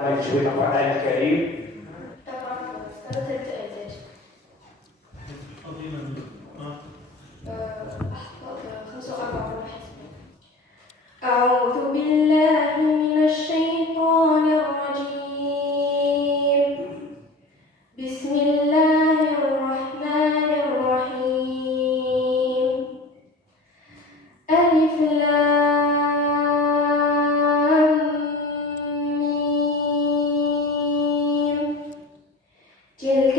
تجويد القرآن الكريم. أعوذ بالله من الشيطان الرجيم. بسم الله الرحمن الرحيم. ألف لام ميم. تلك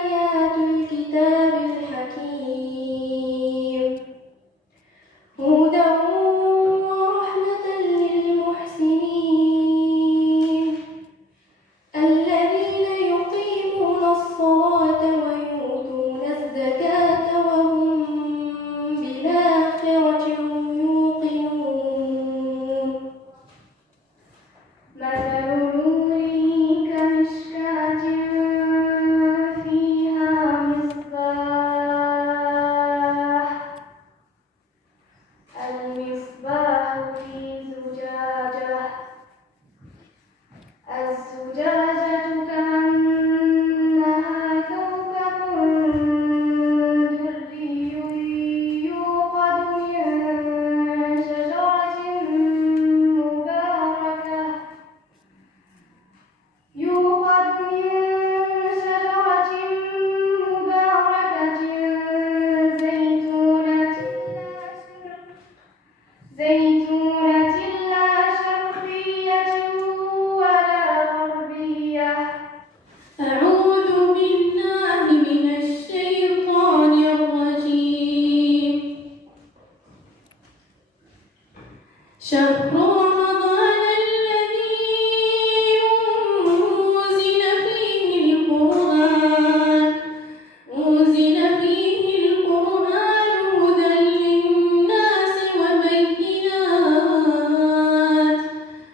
آيات الكتاب الحكيم. هدى ورحمة للمحسنين الذين يقيمون الصلاة ويؤتون الزكاة وهم بالآخرة هم يوقنون. مثل نوره كمشكاة فيها مصباح. المصباح في زجاجة. الزجاجة كأنها كوكب دري يوقد من شجرة مباركة زيتونة لا شرقية ولا غربية. أعوذ بالله من الشيطان الرجيم. شهر رمضان الذي أنزل فيه القرآن هدى للناس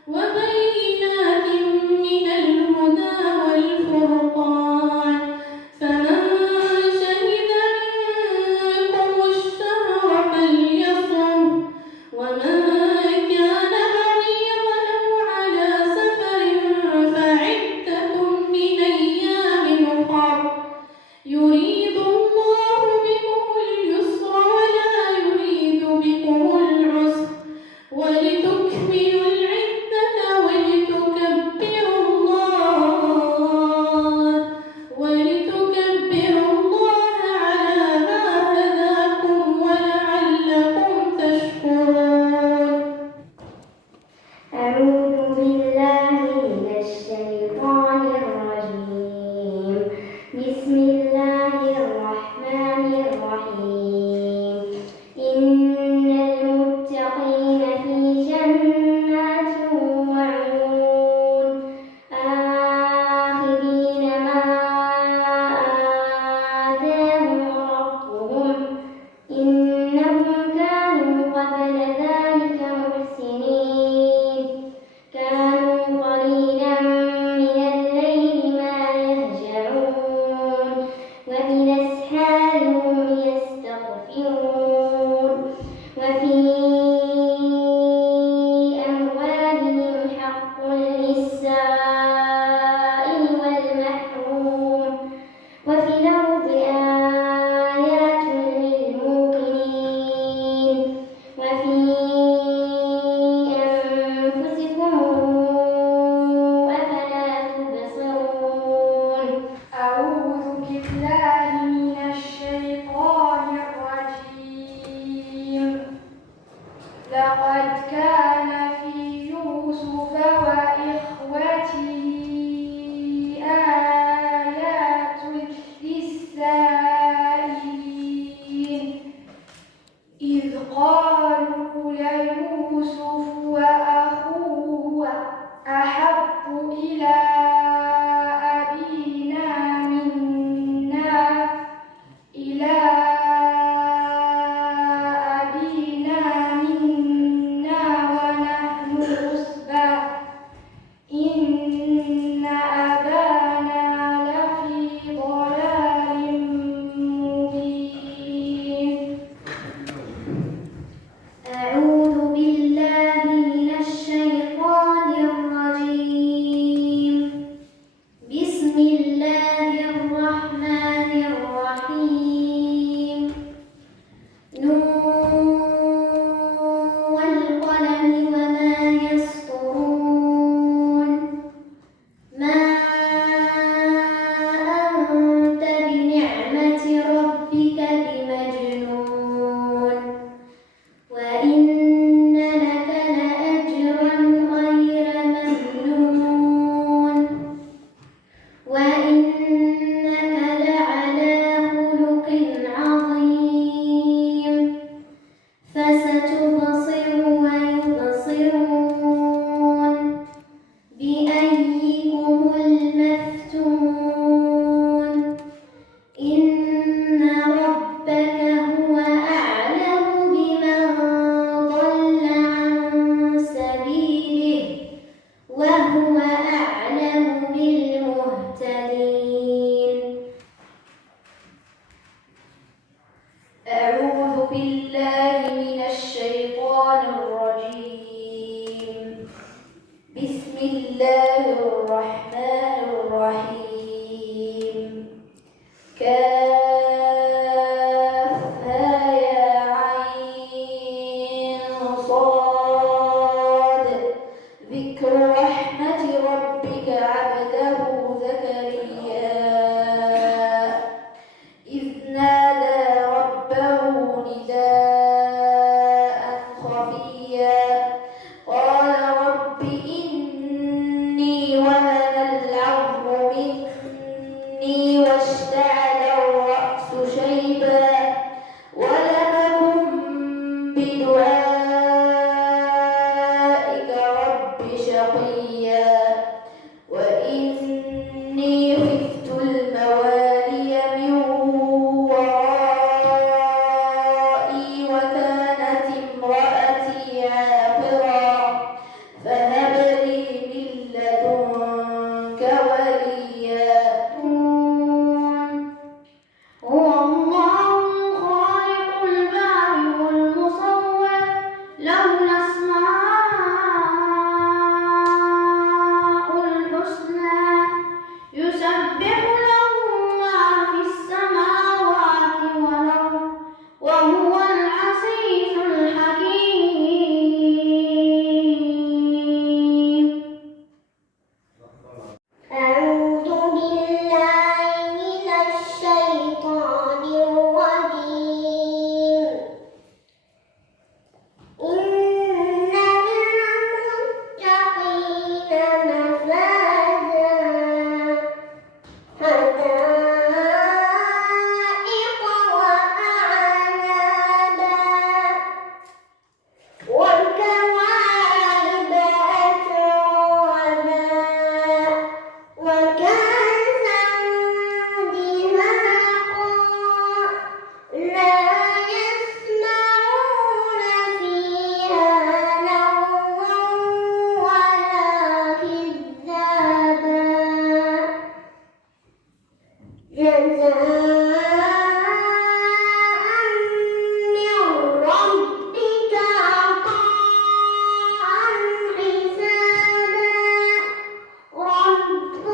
وبينات من الهدى والفرقان. فمن شهد منكم الشهر فليصم. ومن كان مريضا أو على سفر فعدة من أيام أخر. يريد الله بكم اليسر ولا يريد بكم العسر ولتكملوا العدة ولتكبروا الله على ما هداكم ولعلكم تشكرون. أعوذ بالله من الشيطان الرجيم. بسم الله الرحمن الرحيم. إن المتقين في جنات وعيون آخذين ما آتاهم ربهم إنهم كانوا قبل ذلك محسنين. كانوا قليلا من الليل ما يهجعون وبالأسحار هم يستغفرون. وفي أموالهم حق للسائل والمحروم وفي الأرض آيات للموقنين. وفي أنفسكم أفلا تبصرون. أعوذ بالله من الشيطان الرجيم. لقد كان في يوسف وإخوته آيات للسائلين إذ قالوا ليوسف وأخوه أحب إلى أبينا منا ونحن عصبة إن أبانا لفي ضلال مبين. أعوذ بالله من الشيطان الرجيم. بالله من الشيطان الرجيم. بسم الله الرحمن الرحيم. كافها يا عين صاد. ذكر رحمة ربك عبده زكريا إذ نادى ربه نداء خفيا قال رب إني وهن العظم مني واشتعل الرأس شيبا ولم أكن بدعائك رب شقيا وإني خفت الموالي من ورائي وكانت امرأتي عاقرا فهب لي من لدنك وليا. هو الله الخالق البارئ المصور له الأسماء الحسنى يسبح له ما في السماوات والأرض وهو العزيز الحكيم. أعوذ بالله من الشيطان الرجيم. إن للمتقين مفازا حدائق وأعنابا وكواعب أترابا وكأسا دهاقا لا يسمعون فيها لغوا ولا كذابا جزاء من ربك عطاء حسابا رب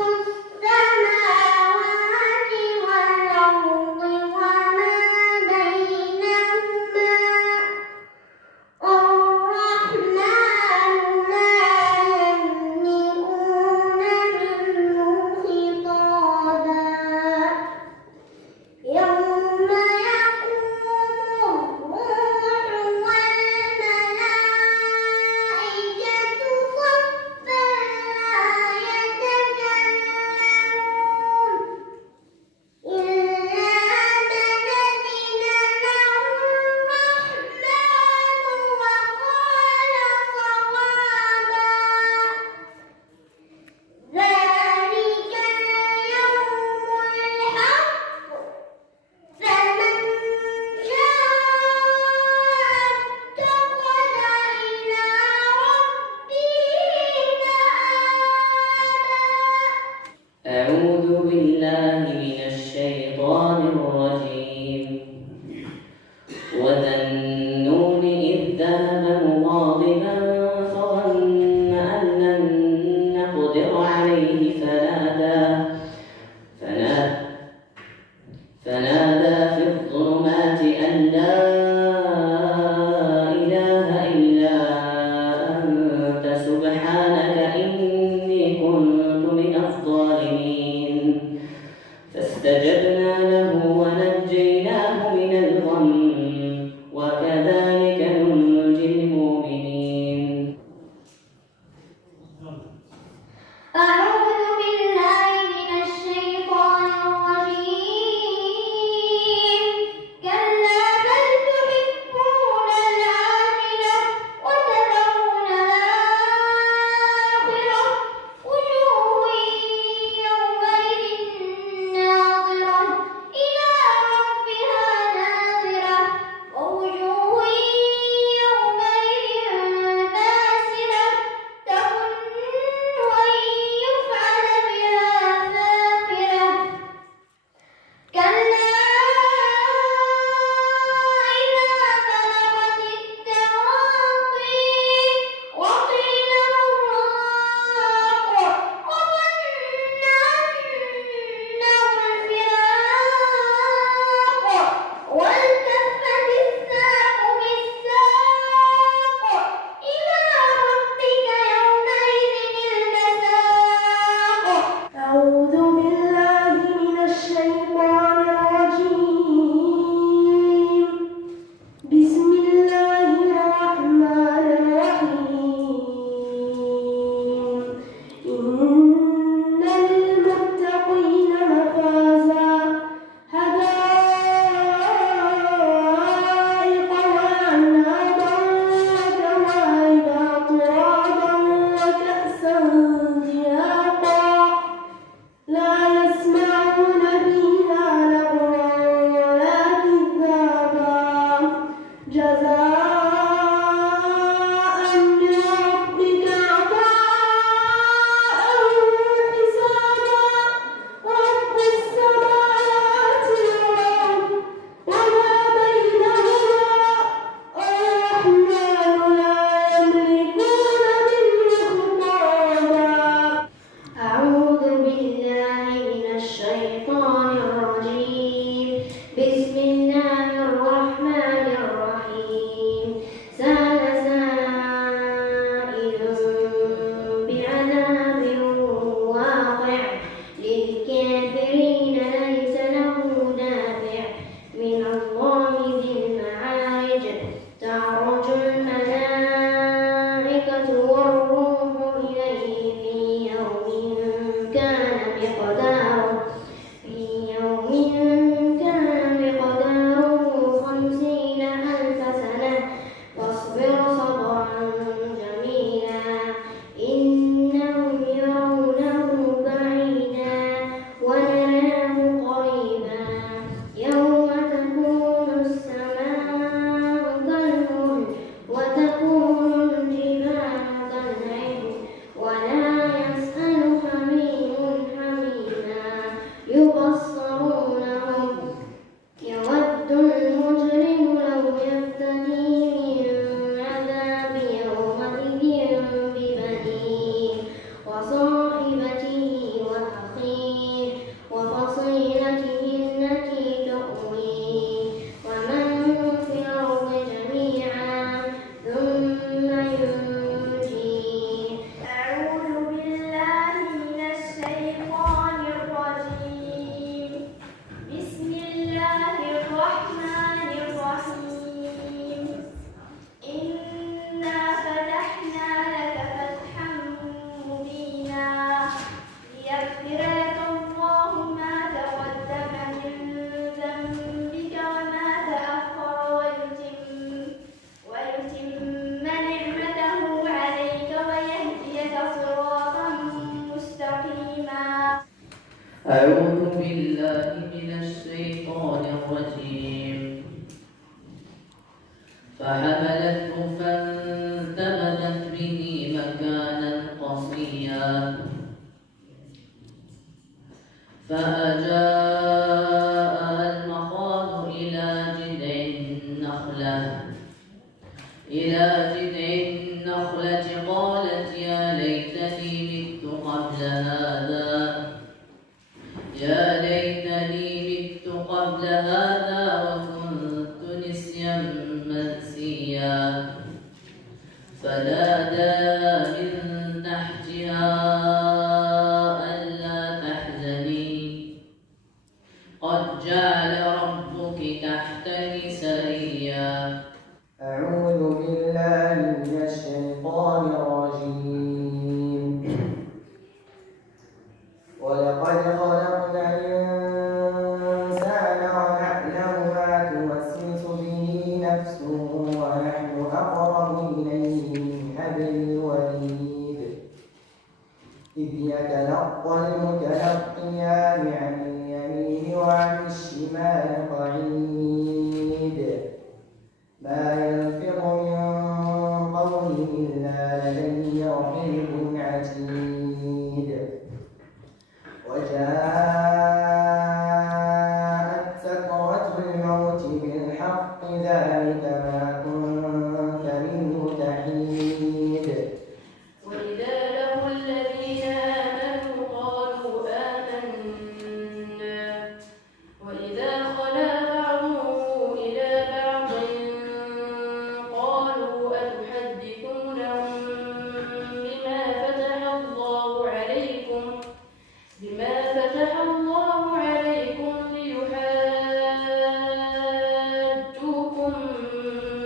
السماوات والأرض وما بينهما الرحمن لا يملكون منه خطابا يوم يقوم الروح والملائكة صفا لا يتكلمون إلا من أذن له الرحمن وقال صوابا. ذلك اليوم الحق فمن شاء اتخذ إلى ربه مآبا. أعوذ بالله من الشيطان الرجيم. وذا النون إذ ذهب مغاضبا فظن أن لن نقدر عليه فنادى في الظلمات أن لا إله إلا أنت سبحانك إني كنت من الظالمين. فاستجبنا له ونجيناه من الغم وكذلك ننجي المؤمنين. أعوذ بالله من الشيطان الرجيم. كلا بل فحملته فانتبذت به مكانا قصيا فأجاءها المخاض إلى جذع النخلة قالت يا ليتني مت قبل هذا وكنت نسيا منسيا فنادى من تحتها ألا تحزني قد جعل ربك تحتك سريا. أعوذ بالله من الشيطان الرجيم. ولقد خلقنا الإنسان ونعلم ما توسوس به نفسه ونحن أقرب إليه من حبل الوريد إذ يتلقى المتلقيان عن اليمين وعن الشمال قعيد ما يلفظ من قول إلا لديه رقيب عتيد. وجاءت سكرة الموت بالحق ذلك ما كنت منه تحيد. وإذا لقوا الذين آمنوا قالوا آمنا وإذا خلا بعضهم إلى بعض قالوا أتحدثونهم بما فتح الله عليكم ليحاجوكم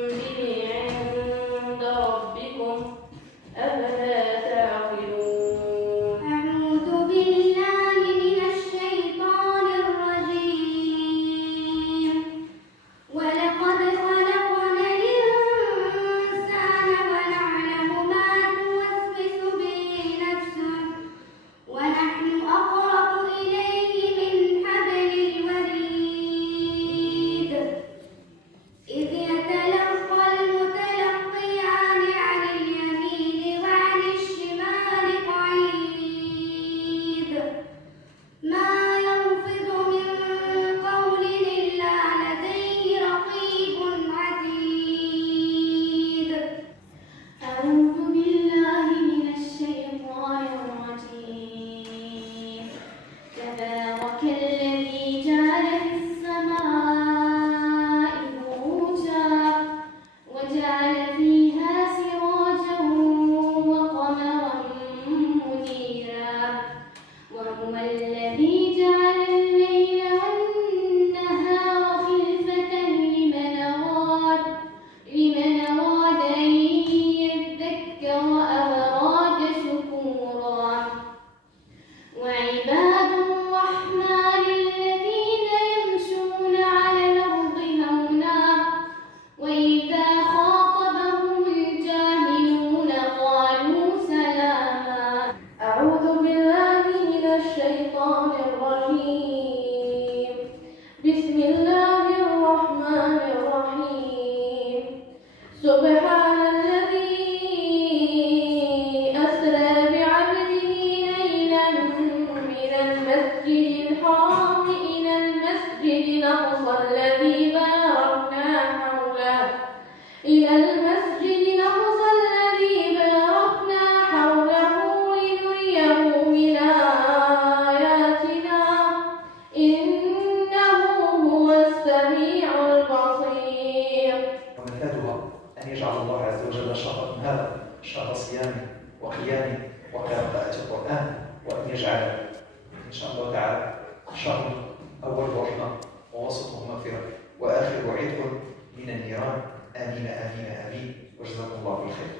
به عند ربكم أفلا تعقلون. أعوذ بالله من الشيطان الرجيم. ولقد خلقنا الإنسان ونعلم ما توسوس به نفسه ونحن أقرب إليه من حبل الوريد إذ يتلقى المتلقيان عن اليمين وعن الشمال قعيد ما يلفظ من قول إلا لديه رقيب عتيد. أعوذ بالله من الشيطان الرجيم. تبارك الذي جعل في السماء بروجا وجعل فيها سراجا وقمرا منيرا وهو الذي جعل الليل والنهار خلفة لمن أراد أن يذكر أو أراد شكورا. وعباد الرحمن الذين يمشون على الأرض هونا وإذا خاطبهم الجاهلون قالوا سلاما. أعوذ بالله من الشيطان الرجيم. بسم الله الرحمن الرحيم. سبحان الذي أسرى بعبده ليلا من المسجد الحرام إلى المسجد الأقصى الذي باركنا حوله لنريه من آياتنا إنه هو السميع البصير. ومنهجها أن يجعل الله عز وجل هذا شهر صيام وقيام وقراءة القرآن، وأن يجعل إن شاء الله تعالى شهر أول رحمة ووسطه مغفرة وآخر عتق من النيران. آمين آمين آمين، وجزاكم الله بالخير.